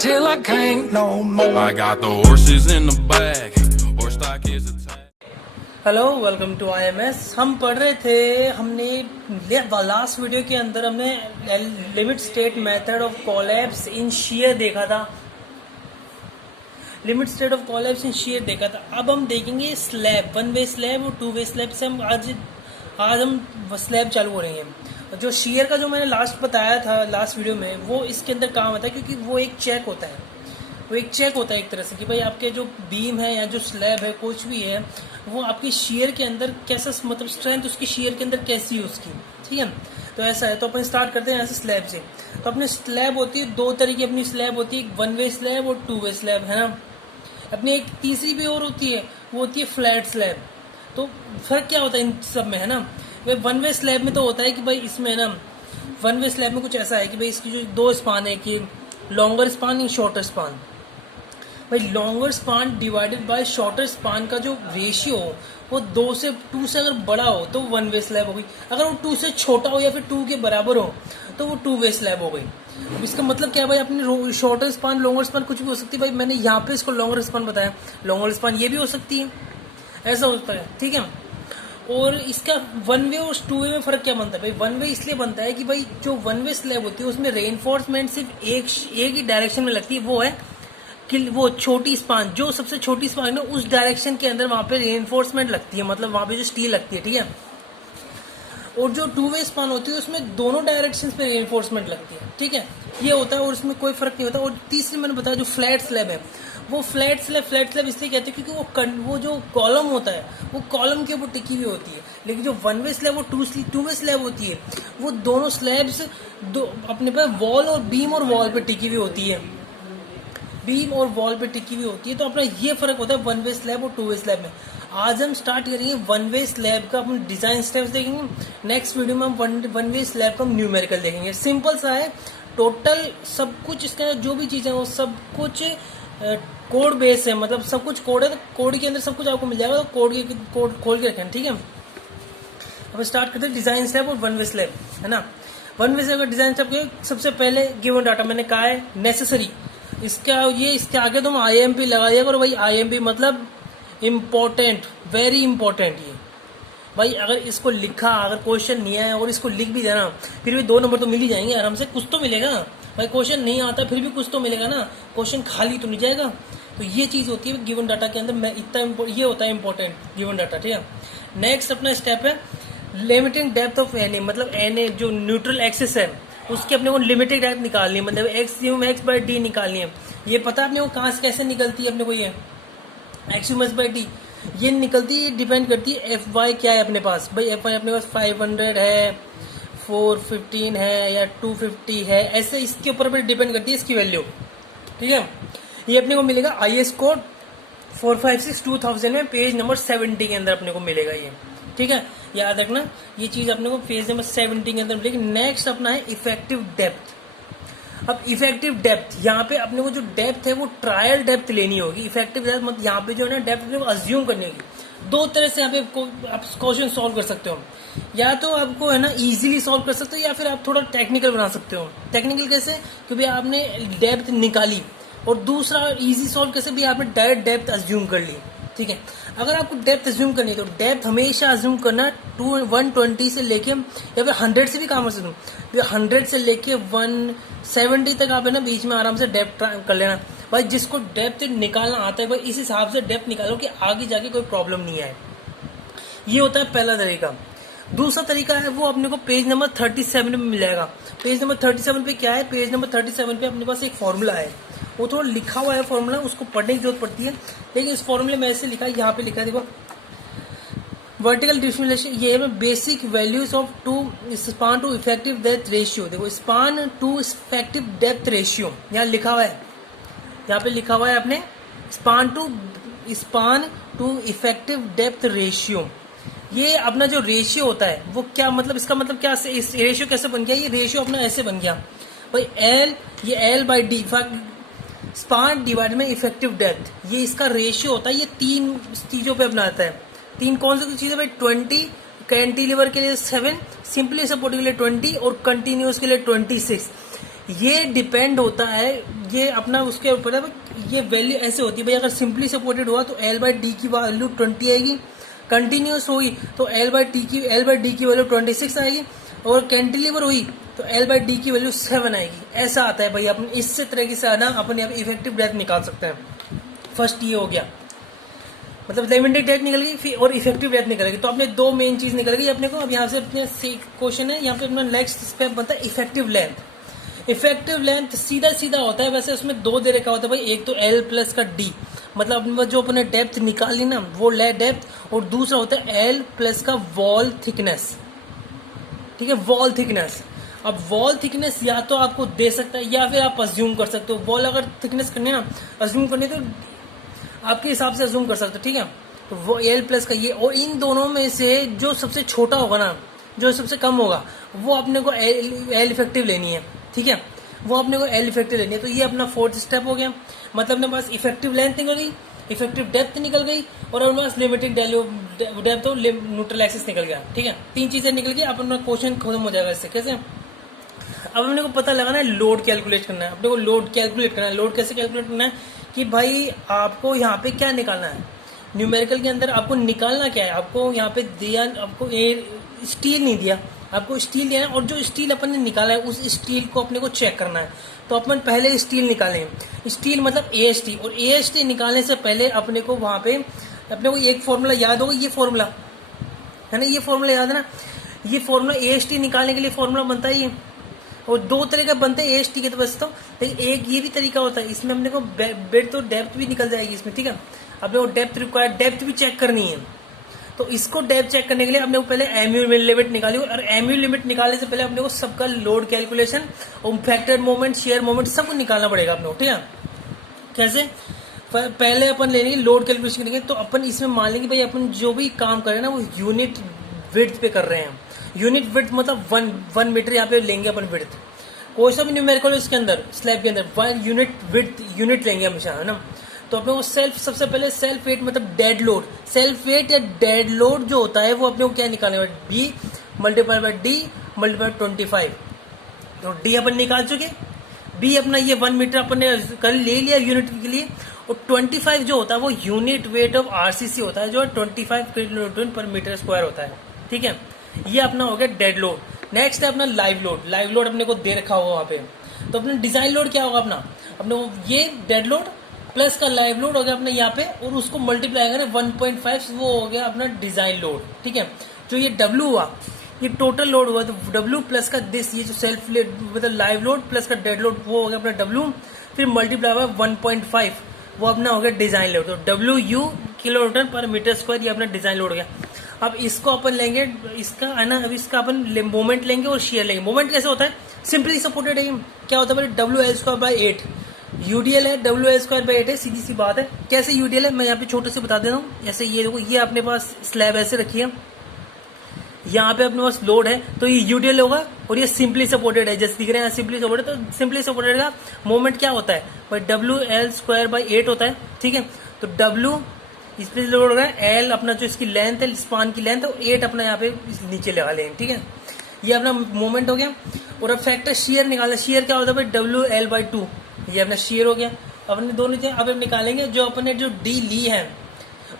till I can't no more. I got the horses in the back. Horse stock is attached. Hello, welcome to IMS। हम पढ़ रहे थे, हमने last video के अंदर हमने limit state method of collapse in share देखा था। Limit state of collapse in share देखा था। अब हम देखेंगे स्लैब, वन वे स्लैब और टू वे स्लैब से हम आज हम स्लैब चालू करेंगे। जो शेयर का जो मैंने लास्ट बताया था लास्ट वीडियो में, वो इसके अंदर काम आता है क्योंकि वो एक चेक होता है। वो एक चेक होता है एक तरह से कि भाई आपके जो बीम है या जो स्लैब है कुछ भी है, वो आपकी शेयर के अंदर कैसा, मतलब स्ट्रेंथ उसकी शेयर के अंदर कैसी है उसकी, ठीक है। तो ऐसा है। तो अपन स्टार्ट करते हैं यहाँ से स्लैब से। तो अपने स्लैब होती है दो तरह की, अपनी स्लैब होती है, वन वे स्लैब और टू वे स्लैब, है ना। अपनी एक तीसरी भी और होती है, वो होती है फ्लैट स्लैब। तो फर्क क्या होता है इन सब में, है ना। वन वे स्लैब में तो होता है कि भाई इसमें ना, वन वे स्लैब में कुछ ऐसा है कि भाई इसकी जो दो स्पान है कि लॉन्गर स्पान या शॉर्टर स्पान। भाई longer span divided by shorter span का जो रेशियो वो 2 से 2 से अगर बड़ा हो तो वन वे स्लैब हो गई। अगर वो 2 से छोटा हो या फिर 2 के बराबर हो तो वो टू वे स्लैब हो गई। अब इसका मतलब क्या है भाई, अपनी शॉर्टर स्पान लॉन्गर स्पान कुछ भी हो सकती है। भाई मैंने यहाँ पे इसको लॉन्गर स्पान बताया, लॉन्गर स्पान ये भी हो सकती है, ऐसा होता है, ठीक है। और इसका वन वे और टू वे में फर्क क्या बनता है भाई। वन वे इसलिए बनता है कि भाई जो वन वे स्लैब होती है उसमें रेनफोर्समेंट सिर्फ एक ही डायरेक्शन में लगती है, वो है कि वो छोटी स्पान, जो सबसे छोटी स्पान है उस डायरेक्शन के अंदर वहां पे रेनफोर्समेंट लगती है, मतलब वहां पे जो स्टील लगती है, ठीक है। और जो टू वे स्पान होती है उसमें दोनों डायरेक्शंस पे रेनफोर्समेंट लगती है, ठीक है। ये होता है और उसमें कोई फर्क नहीं होता। और तीसरी मैंने बताया जो फ्लैट स्लैब है, वो फ्लैट स्लैब इसलिए कहते हैं क्योंकि वो जो कॉलम होता है वो कॉलम के ऊपर टिकी हुई होती है। लेकिन जो वन वे स्लैब वो टू वे स्लैब होती है, वो दोनों स्लैब्स अपने पे वॉल और बीम और वॉल पे टिकी हुई होती है, बीम और वॉल पे टिकी हुई होती है। तो अपना ये फर्क होता है वन वे स्लैब और टू वे स्लैब में। आज हम स्टार्ट करेंगे वन वे स्लैब का, अपन डिजाइन स्टेप्स देखेंगे। नेक्स्ट वीडियो में हम वन वे स्लैब का न्यूमेरिकल देखेंगे। सिंपल सा है, टोटल सब कुछ इसका जो भी चीजें वो सब कुछ कोड बेस है, मतलब सब कुछ कोड है। तो कोड के अंदर सब कुछ आपको मिल जाएगा, तो कोड खोल के रखें, ठीक है। अब स्टार्ट करते हैं डिजाइन स्लैब और वन वे स्लैब, है ना। वन वे स्लैब का डिजाइन स्लैब के सबसे पहले गिवन डाटा मैंने कहा है नेसेसरी। इसके आगे तुम IMP लगा दिया करो भाई। IMP मतलब इम्पोर्टेंट, वेरी इंपॉर्टेंट। ये भाई अगर इसको लिखा, अगर क्वेश्चन नहीं आया और इसको लिख भी देना, फिर भी 2 नंबर तो मिल ही जाएंगे आराम से, कुछ तो मिलेगा भाई। क्वेश्चन नहीं आता फिर भी कुछ तो मिलेगा ना, क्वेश्चन खाली तो नहीं जाएगा। तो ये चीज होती है गिवन डाटा के अंदर, मैं इतना ये होता है इंपॉर्टेंट गिवन डाटा, ठीक है। नेक्स्ट अपना स्टेप है limiting depth of N A, मतलब एन ए जो न्यूट्रल एक्सिस है उसकी अपने को लिमिटेड डेप्थ निकालनी है, मतलब x/d निकालनी है। ये पता है अपने को कहाँ से कैसे निकलती है, अपने को ये x/d ये निकलती है, डिपेंड करती है fy क्या है अपने पास। भाई fy अपने पास 500 है, 415 है या 250 है, ऐसे इसके ऊपर डिपेंड करती है इसकी वैल्यू, ठीक है। ये अपने को मिलेगा IS कोड 456/2000 में पेज नंबर 70 के अंदर अपने को मिलेगा ये, ठीक है। याद रखना ये चीज अपने को पेज नंबर 70 के अंदर मिलेगी। नेक्स्ट अपना है इफेक्टिव डेप्थ। अब इफेक्टिव डेप्थ यहाँ पे अपने को जो डेप्थ है वो ट्रायल डेप्थ लेनी होगी। इफेक्टिव डेप्थ मतलब यहाँ पे जो है ना डेप्थ अपने को अज्यूम करनी होगी। 2 तरह से यहाँ पे आप क्वेश्चन सॉल्व कर सकते हो, या तो आपको है ना इजीली सॉल्व कर सकते हो, या फिर आप थोड़ा टेक्निकल बना सकते हो। टेक्निकल कैसे, क्योंकि आपने डेप्थ निकाली, और दूसरा इजी सॉल्व कैसे भी आपने डायरेक्ट डेप्थ अज्यूम कर ली, ठीक है। अगर आपको डेप्थ अज्यूम करनी है तो डेप्थ हमेशा अज्यूम करना 120 से लेके या फिर 100 से भी काम कर सकते हो। 100 से लेके 170 तक आप है ना बीच में आराम से डेप्थ कर लेना। भाई जिसको डेप्थ निकालना आता है भाई इस हिसाब से डेप्थ निकालो कि आगे जाके कोई प्रॉब्लम नहीं आए। ये होता है पहला तरीका। दूसरा तरीका है वो अपने को पेज नंबर 37 में मिल जाएगा। पेज नंबर 37 पे क्या है, पेज नंबर 37 पे अपने पास एक फॉर्मूला है, वो थोड़ा लिखा हुआ है फॉर्मूला, उसको पढ़ने की जरूरत पड़ती है। लेकिन इस फॉर्मूले में ऐसे लिखा है, यहाँ पे लिखा है देखो, वर्टिकल डिस्ट्रीब्यूशन ये है basic values of to span to effective depth ratio. देखो span to effective depth ratio यहाँ लिखा हुआ है, यहाँ पे लिखा हुआ है अपने span to effective depth ratio. ये अपना जो रेशियो होता है वो क्या, मतलब इसका मतलब क्या, इस रेशियो कैसे बन गया, ये रेशियो अपना ऐसे बन गया भाई ये L/D स्पान डिवाइड में इफेक्टिव डेप्थ, ये इसका रेशियो होता है। ये 3 चीजों पे अपना आता है। 3 कौन सी चीजें भाई, 20 कैंटिलीवर के लिए 7, सिंपली सपोर्टिव के लिए 20 और कंटिन्यूस के लिए 26। ये डिपेंड होता है ये अपना उसके ऊपर है, ये वैल्यू ऐसे होती है भाई, अगर सिंपली सपोर्टेड हुआ तो L/D की वैल्यू 20 आएगी, कंटिन्यूस हुई तो L/D की वैल्यू 26 आएगी, और कैंटिलीवर हुई तो L/D की वैल्यू 7 आएगी। ऐसा आता है भाई, अपन इससे तरीके से आना अपन यहाँ पे इफेक्टिव डेप्थ निकाल सकते हैं। फर्स्ट ये हो गया, मतलब लिमिटेड डेप्थ निकल गई, फिर और इफेक्टिव डेप्थ निकल गई। तो अपने दो मेन चीज निकल गई अपने को। अब यहाँ से अपने क्वेश्चन है, यहाँ पे अपना नेक्स्ट स्टेप बनता है इफेक्टिव लेंथ। इफेक्टिव लेंथ सीधा सीधा होता है, वैसे उसमें दो दे रखा होता है भाई, एक तो L प्लस का D, मतलब जो अपने डेप्थ निकाली ना वो डेप्थ, और दूसरा होता है L प्लस का वॉल थिकनेस। ठीक है, वॉल थिकनेस। अब वॉल थिकनेस या तो आपको दे सकता है या फिर आप अज्यूम कर सकते हो। वॉल अगर थिकनेस करनी है ना, अज्यूम करनी है तो आपके हिसाब से अज्यूम कर सकते हो। ठीक है, तो वो L प्लस का ये, और इन दोनों में से जो सबसे छोटा होगा ना, जो सबसे कम होगा, वो अपने को L इफेक्टिव लेनी है। ठीक है, वो अपने को L इफेक्टिव लेनी है। तो ये अपना फोर्थ स्टेप हो गया, मतलब अपने पास इफेक्टिव लेंथ निकल गई, इफेक्टिव डेप्थ निकल गई, और अपने पास लिमिटिंग डेप्थ और न्यूट्रल एक्सिस निकल गया। ठीक है, तीन चीजें निकल गई। अब अपना क्वेश्चन खत्म हो जाएगा इससे। कैसे? अब अपने को पता लगाना है लोड कैलकुलेट करना है, अपने को लोड कैलकुलेट करना है। लोड कैसे कैलकुलेट करना है कि भाई आपको यहाँ पे क्या निकालना है, न्यूमेरिकल के अंदर आपको निकालना क्या है। आपको यहाँ पे दिया, आपको स्टील नहीं दिया, आपको स्टील दिया है, और जो स्टील अपन ने निकाला है उस स्टील को अपने को चेक करना है। तो अपन पहले स्टील निकालें। स्टील मतलब AST, और AST निकालने से पहले अपने को वहां पे अपने को एक फॉर्मूला याद होगा, ये फॉर्मूला है ना, ये फॉर्मूला याद है ना, ये फॉर्मूला AST निकालने के लिए फॉर्मूला बनता है ये। और दो तरह का बनते हैं AST के, तो बस तो लेकिन एक ये भी तरीका होता है, इसमें अपने को बेड तो डेप्थ भी निकल जाएगी इसमें। ठीक है, अपने को डेप्थ रिक्वायर्ड, डेप्थ भी चेक करनी है। तो इसको डेप्थ चेक करने के लिए अपने को पहले MU लिमिट निकाली, और MU लिमिट निकालने से पहले अपने को सबका लोड कैलकुलेशन और फैक्टर मोमेंट, शेयर मोमेंट सब कुछ निकालना पड़ेगा अपने को। ठीक है, कैसे? पहले अपन ले लेंगे लोड कैलकुलेशन करेंगे, तो अपन इसमें मान लेंगे भाई अपन जो भी काम कर रहे हैं ना वो यूनिट विड्थ पे कर रहे हैं। यूनिट विड्थ मतलब 1 मीटर यहाँ पे लेंगे अपन विड्थ। कोई सा भी न्यूमेरिकल इसके अंदर, स्लैब के अंदर 1 यूनिट विड्थ यूनिट लेंगे हमेशा, है ना। तो अपने को सबसे पहले सेल्फ वेट मतलब डेड लोड, सेल्फ वेट या डेड लोड जो होता है वो अपने को क्या निकालना है, B multiply by D multiply 25। तो D अपन निकाल चुके, B अपना ये 1 मीटर अपन ने कर ले लिया यूनिट के लिए, और 25 जो होता है वो यूनिट वेट ऑफ RCC होता है, जो 25 किलोन्यूटन पर मीटर स्क्वायर होता है। ठीक है, ये अपना हो गया डेड लोड। नेक्स्ट है अपना लाइव लोड। लाइव लोड अपने को दे रखा होगा वहां पे। तो अपना डिजाइन लोड क्या होगा अपना ये डेड लोड प्लस का लाइव लोड हो गया अपने यहाँ पे, और उसको मल्टीप्लाई करें 1.5, वो हो गया अपना डिजाइन लोड। ठीक है, जो ये W हुआ ये टोटल लोड हुआ, तो W प्लस का दिस, ये जो सेल्फ मतलब लाइव लोड प्लस का डेड लोड वो हो गया अपना W, फिर मल्टीप्लाई हुआ 1.5, वो अपना हो गया डिजाइन लोड। तो WU किलोन्यूटन पर मीटर स्क्वायर, ये अपना डिजाइन लोड हो गया। अब इसको अपन लेंगे, इसका है ना, अब इसका अपन मोमेंट लेंगे और शेयर लेंगे। मोमेंट कैसे होता है, सिंपली सपोर्टेड है, क्या होता है WL²/8, UDL है WL²/8 है, सीधी सी बात है। कैसे UDL है मैं यहाँ पे छोटे से बता देता हूँ। ऐसे ये देखो, ये अपने पास स्लैब ऐसे रखी है, यहाँ पे अपने पास लोड है, तो ये UDL होगा, और ये सिंपली सपोर्टेड है, जैसे दिख रहे हैं सिंपली सपोर्टेड। तो सिंपली सपोर्टेड का मोमेंट क्या होता है भाई, WL²/8 होता है। ठीक है, तो W इस पे लोड होगा, L अपना जो इसकी लेंथ है, स्पान की लेंथ है, 8 अपना यहाँ पे नीचे लगा लेंगे। ठीक है, ये अपना मोमेंट हो गया। और अब फैक्टर शेयर निकालना, शेयर क्या होता है भाई WL/2, ये अपना शेयर हो गया। अपने दोनों चीजें अब निकालेंगे, जो अपने जो D ली है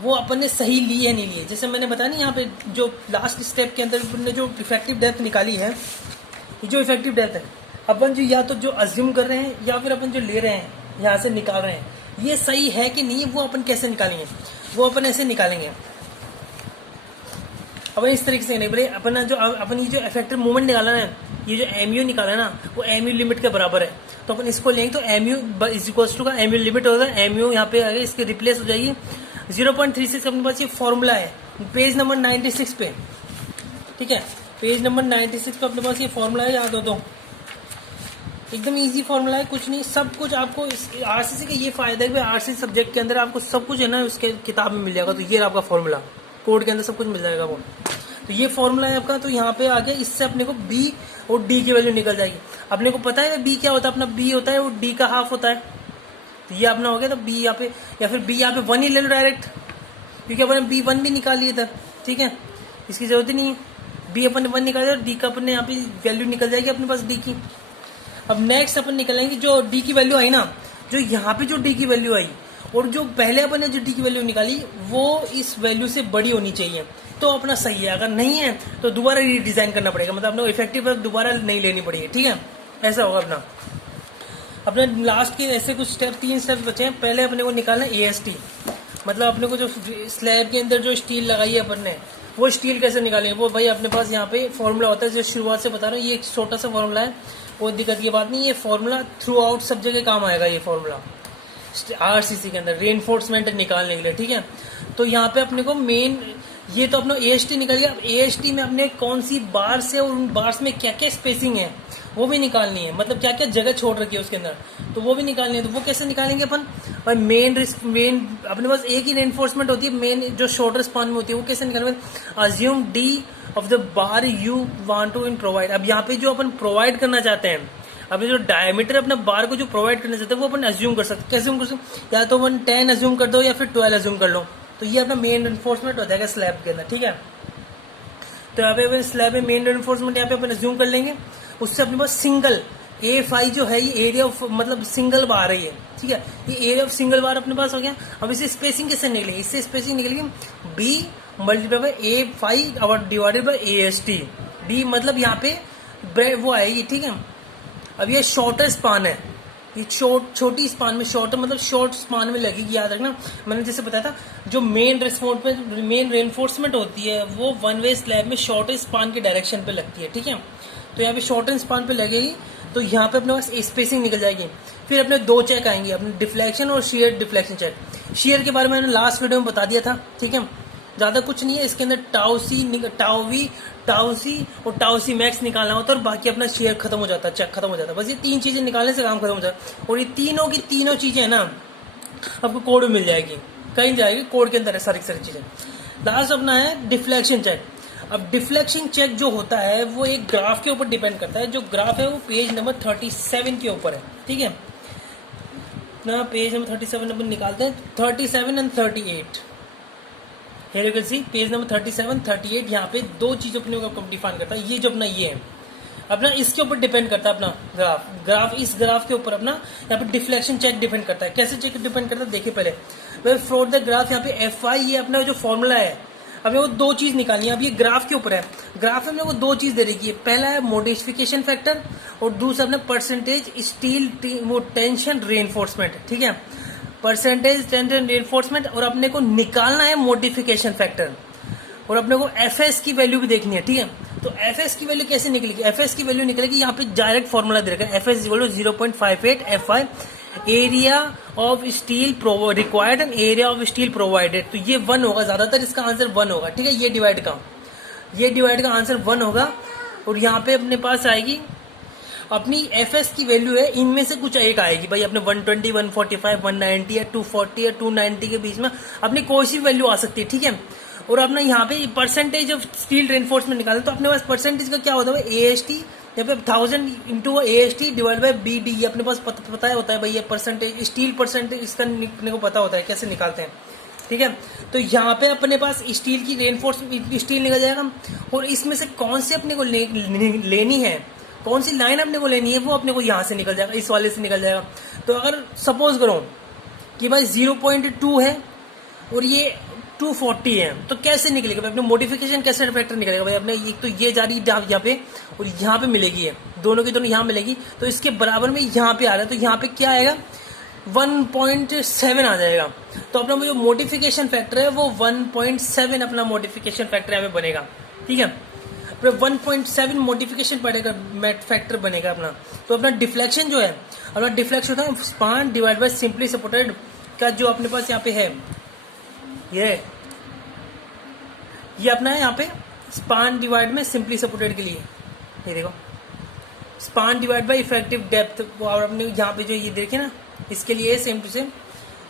वो अपन ने सही ली है नहीं ली है। जैसे मैंने बताया नहीं, यहाँ पे जो लास्ट स्टेप के अंदर अपन ने जो इफेक्टिव डेप्थ निकाली है, जो इफेक्टिव डेप्थ है अपन जो या तो जो अज्यूम कर रहे हैं या फिर अपन जो ले रहे हैं यहाँ से निकाल रहे हैं, ये सही है कि नहीं, वो अपन कैसे निकालेंगे, वो अपन ऐसे निकालेंगे। अपन इस तरीके से नहीं बोले, अपन जो अपन ये जो इफेक्टिव मूवमेंट निकाला है, ये जो MU निकाला है ना, वो MU लिमिट के बराबर है। तो अपन इसको लेंगे, तो MU इज इक्वल्स टू का MU लिमिट होगा, MU यहाँ पे आगे इसके रिप्लेस हो जाएगी 0.36। अपने पास ये फॉर्मूला है पेज नंबर 96 पे। ठीक है, पेज नंबर 96 पे अपने पास ये फॉर्मूला है, याद हो तो एकदम इजी फॉर्मूला है, कुछ नहीं, सब कुछ आपको RCC का ये फायदा है कि RCC सब्जेक्ट के अंदर आपको सब कुछ है ना उसके किताब में मिल जाएगा। तो ये आपका फॉर्मूला कोड के अंदर सब कुछ मिल जाएगा वो। तो ये फॉर्मूला है आपका। तो यहाँ पे आगे इससे अपने को B और D की वैल्यू निकल जाएगी। अपने को पता है B क्या होता है, अपना B होता है वो D का हाफ होता है। तो ये अपना हो गया, तो B यहाँ पे, या फिर B यहाँ पे 1 ही ले लो डायरेक्ट, क्योंकि अपन ने B1 भी निकाल लिया था। ठीक है, इसकी जरूरत ही नहीं है, B अपन ने 1 निकाल लिया, D का अपन ने यहाँ पे वैल्यू निकल जाएगी अपने पास D की। अब नेक्स्ट अपन निकालेंगे जो डी की वैल्यू आई ना, जो यहाँ पे जो डी की वैल्यू आई और जो पहले अपन ने जो डी की वैल्यू निकाली वो इस वैल्यू से बड़ी होनी चाहिए तो अपना सही है, अगर नहीं है तो दोबारा रीडिजाइन करना पड़ेगा, मतलब अपने इफेक्टिव दोबारा नहीं लेनी पड़ेगी, ठीक है, ऐसा होगा अपना। अपने लास्ट के ऐसे कुछ स्टेप 3 स्टेप बचे हैं। पहले अपने को निकालना AST, मतलब अपने को जो स्लैब के अंदर जो स्टील लगाई है अपन ने वो स्टील कैसे निकालेंगे, वो भाई अपने पास यहाँ पे फॉर्मूला होता है, जो शुरुआत से बता रहा हूँ, ये एक छोटा सा फॉर्मूला है, कोई दिक्कत की बात नहीं, ये फॉर्मूला थ्रू आउट सब जगह काम आएगा, ये फॉर्मूला RCC के अंदर रेनफोर्समेंट निकालने के लिए, ठीक है। तो यहाँ पे अपने को मेन ये तो अपना AST निकल गया। अब AST में अपने कौन सी बार से और उन बार्स में क्या क्या स्पेसिंग है वो भी निकालनी है, मतलब क्या क्या जगह छोड़ रखी है उसके अंदर, तो वो भी निकालनी है। तो वो कैसे निकालेंगे अपन, और मेन अपने पास एक ही रेनफोर्समेंट होती है, मेन जो शॉर्टर स्पान में होती है, वो कैसे निकालेंगे, assume D of the bar you want to in provide. अब यहाँ पे जो अपन प्रोवाइड करना चाहते हैं, अब जो डायमीटर अपना बार को जो प्रोवाइड करना चाहते हैं वो अपन अज्यूम कर सकते हैं, कैसे अज्यूम कर सकते, या तो अपन 10 अज्यूम कर दो या फिर 12 अज्यूम कर लो, तो ये अपना मेन रेनफोर्समेंट हो जाएगा स्लैब के अंदर, ठीक है। तो यहाँ पे स्लैब में मेन रेनफोर्समेंट यहाँ पे अपन अज्यूम कर लेंगे, उससे अपने पास सिंगल A5 जो है ये एरिया ऑफ मतलब सिंगल बार है ये, ठीक है, ये एरिया ऑफ सिंगल बार अपने पास हो गया। अब इसे स्पेसिंग कैसे निकलेगी, इससे स्पेसिंग निकलेगी B मल्टीप्लाई बाई A5 और डिवाइडेड बाई AST। B मतलब यहाँ पे वो आएगी, ठीक है। अब ये शॉर्टर स्पान है, ये छोटी स्पान में, शॉर्टर मतलब शॉर्ट स्पान में लगेगी, याद रखना, मैंने जैसे बताया था जो मेन रेनफोर्समेंट होती है वो वन वे स्लैब में शॉर्टर स्पान के डायरेक्शन पे लगती है, ठीक है। तो यहाँ पे शॉर्टर स्पान पे लगेगी तो यहाँ पे अपने पास स्पेसिंग निकल जाएगी। फिर अपने 2 चेक आएंगे, अपने डिफ्लेक्शन और शेयर डिफ्लेक्शन चेक। शेयर के बारे में मैंने लास्ट वीडियो में बता दिया था, ठीक है, ज्यादा कुछ नहीं है, इसके अंदर टाउ सी और टाउ सी मैक्स निकालना होता है और बाकी अपना शेयर खत्म हो जाता है, चेक खत्म हो जाता है, बस ये 3 चीजें निकालने से काम खत्म हो जाता है। और ये तीनों की तीनों चीजें है ना आपको कोड में मिल जाएगी, कहीं जाएगी कोड के अंदर है सारी चीजें। लास्ट अपना है डिफ्लेक्शन चेक। अब डिफ्लेक्शन चेक जो होता है वो एक ग्राफ के ऊपर डिपेंड करता है, जो ग्राफ है वो पेज नंबर 37 के ऊपर है, ठीक है ना, पेज नंबर 37 अपन निकालते हैं, 37 and 38। Here you can see page number 37, 38, यहाँ पे 2 चीज अपने को डिफाइन करता है। ये जो अपना ये है अपना इसके ऊपर डिपेंड करता है अपना ग्राफ इस ग्राफ के ऊपर अपना यहाँ पे डिफ्लेक्शन चेक डिपेंड करता है। कैसे चेक डिपेंड करता है देखिए पहले फ्रॉम द ग्राफ, यहाँ पे FI ये अपना जो फॉर्मूला है, अब वो 2 चीज निकालनी है। अब ये ग्राफ के ऊपर है, ग्राफ में वो 2 चीज दे रही है, पहला है मॉडिफिकेशन फैक्टर और दूसरा अपना परसेंटेज स्टील वो टेंशन रेनफोर्समेंट, ठीक है, परसेंटेज टेंशन रेनफोर्समेंट, और अपने को निकालना है मॉडिफिकेशन फैक्टर, और अपने को FS की वैल्यू भी देखनी है, ठीक है। तो FS की वैल्यू कैसे निकलेगी, FS की वैल्यू निकलेगी यहाँ पे डायरेक्ट फॉर्मूला दे रखा है, FS 0.58 FI area of steel required and area of steel provided. तो ये 1 होगा, ज्यादातर इसका आंसर 1 होगा, ठीक है, ये डिवाइड का आंसर 1 होगा। और यहाँ पे अपने पास आएगी अपनी FS की वैल्यू है, इनमें से कुछ एक आएगी भाई, अपने 120, 145, 190 या 240 या 290 के बीच में अपनी कोई सी वैल्यू आ सकती है, ठीक है। और अपना यहाँ पे परसेंटेज ऑफ स्टील रेनफोर्समेंट निकालना, तो अपने पास परसेंटेज का क्या होता है AST, यहाँ पे 1000 into AST divide by BD, ये अपने पास पता होता है भाई, ये परसेंटेज स्टील परसेंटेज इसका अपने को पता होता है कैसे निकालते हैं, ठीक है। तो यहाँ पे अपने पास स्टील की रेनफोर्समेंट स्टील निकल जाएगा, और इसमें से कौन से अपने को लेनी है, कौन सी लाइन अपने को लेनी है, वो अपने को यहाँ से निकल जाएगा, इस वाले से निकल जाएगा। तो अगर सपोज करो कि भाई 0.2 है और ये 240 है, तो कैसे निकलेगा भाई, अपने मॉडिफिकेशन कैसे फैक्टर निकलेगा भाई, अपने एक तो ये जा रही है यहाँ पे और यहाँ पे मिलेगी है, दोनों की दोनों यहाँ मिलेगी, तो इसके बराबर में यहाँ पे आ रहा है, तो यहाँ पे क्या आएगा 1.7 आ जाएगा। तो अपना जो मॉडिफिकेशन फैक्टर है वो 1.7 अपना मॉडिफिकेशन फैक्टर यहाँ पे बनेगा, ठीक है, 1.7 मॉडिफिकेशन पड़ेगा फैक्टर बनेगा अपना। तो अपना डिफ्लेक्शन जो है, अपना डिफ्लेक्शन होता है span divide by simply supported का, जो अपने पास यहाँ पे है ये अपना है यहाँ पे स्पान डिवाइड में सिंपली सपोर्टेड के लिए, ये देखो span divide by effective depth, और अपने यहाँ पे जो ये देखे ना इसके लिए सेम टू सेम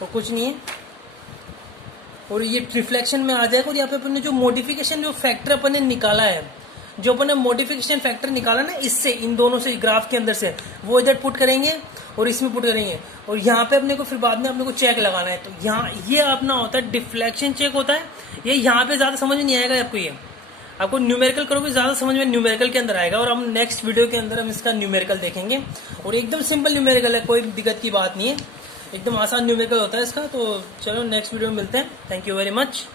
और कुछ नहीं है, और ये रिफ्लेक्शन में आ जाएगा। और यहाँ पे अपन ने जो मॉडिफिकेशन जो फैक्टर अपन ने निकाला है, जो अपन ने मॉडिफिकेशन फैक्टर निकाला ना इससे, इन दोनों से ग्राफ के अंदर से, वो इधर पुट करेंगे और इसमें पुट करेंगे, और यहाँ पे अपने को फिर बाद में अपने को चेक लगाना है। तो यहाँ ये अपना होता है डिफ्लेक्शन चेक होता है, ये यहाँ पे ज्यादा समझ नहीं आएगा आपको, ये आपको न्यूमेरिकल करोगे ज़्यादा समझ में न्यूमेरिकल के अंदर आएगा, और हम नेक्स्ट वीडियो के अंदर हम इसका न्यूमेरिकल देखेंगे। और एकदम सिंपल न्यूमेरिकल है, कोई दिक्कत की बात नहीं है, एकदम आसान न्यूमेरिकल होता है इसका। तो चलो नेक्स्ट वीडियो में मिलते हैं। Thank you very much.